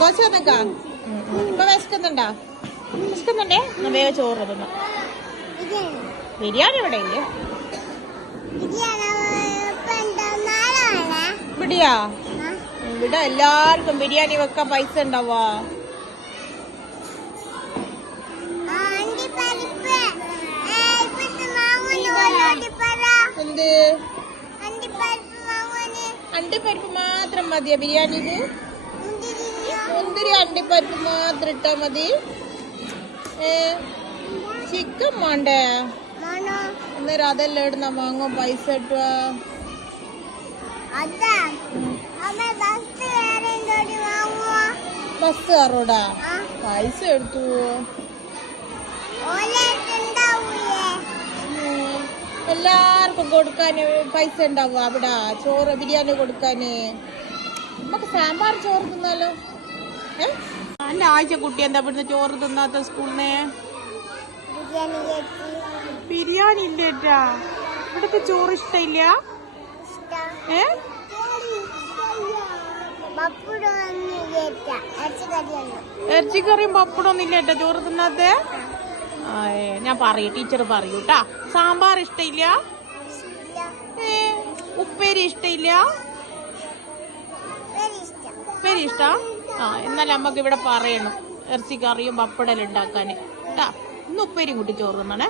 കുറച്ച് വന്നേക്കാ. ഇപ്പൊ വിശക്കുന്നുണ്ടോ? വിശക്കുന്നുണ്ടേ? വേഗം ചോറ് തിന്നു. ബിരിയാണി ഇവിടെ ഇല്ലേ? ഇവിടെയാ? ഇവിടെ എല്ലാവർക്കും ബിരിയാണി വെക്കാൻ പൈസ ഉണ്ടാവാ എന്ത്? അണ്ടിപ്പരിപ്പ് മാത്രം മതിയാ ബിരിയാണിക്ക്? മുന്തിരി അണ്ടിപ്പറ്റ് മാത്രം ഇട്ടാ മതി. ചിക്കൻ വേണ്ടേ? അന്നേരം അതെല്ലാം ഇടുന്ന വാങ്ങും പൈസ ഇട്ടുക ബസ് കയറോടാ പൈസ എടുത്തു. എല്ലാവർക്കും കൊടുക്കാന് പൈസ ഉണ്ടാവുക അവിടെ. ചോറ് ബിരിയാണി കൊടുക്കാന്. നമുക്ക് സാമ്പാർ ചോറ് തിന്നാലോ? എന്റെ ആഴ്ച കുട്ടി എന്താ ഇവിടുന്ന് ചോറ് തിന്നാത്ത സ്കൂളിനെ? ബിരിയാണി ഇല്ലേറ്റാ ഇവിടുത്തെ ചോറ് ഇഷ്ടമില്ല? ഏ? ഇറച്ചിക്കറിയും പപ്പടമൊന്നും ഇല്ലേട്ടാ ചോറ് തിന്നാത്ത? ഞാൻ പറയും ടീച്ചർ പറയൂട്ടാ സാമ്പാർ ഇഷ്ടമില്ല? ഉപ്പേരി ഇഷ്ടമില്ല? ഉപ്പേരി ഇഷ്ട? ആ എന്നാലും നമുക്ക് ഇവിടെ പറയണം. ഇറച്ചിക്കറിയും പപ്പടം ഉണ്ടാക്കാൻ കേട്ടാ ഇന്ന് ഉപ്പേരിയും കൂട്ടി ചോറ് തിന്നണേ.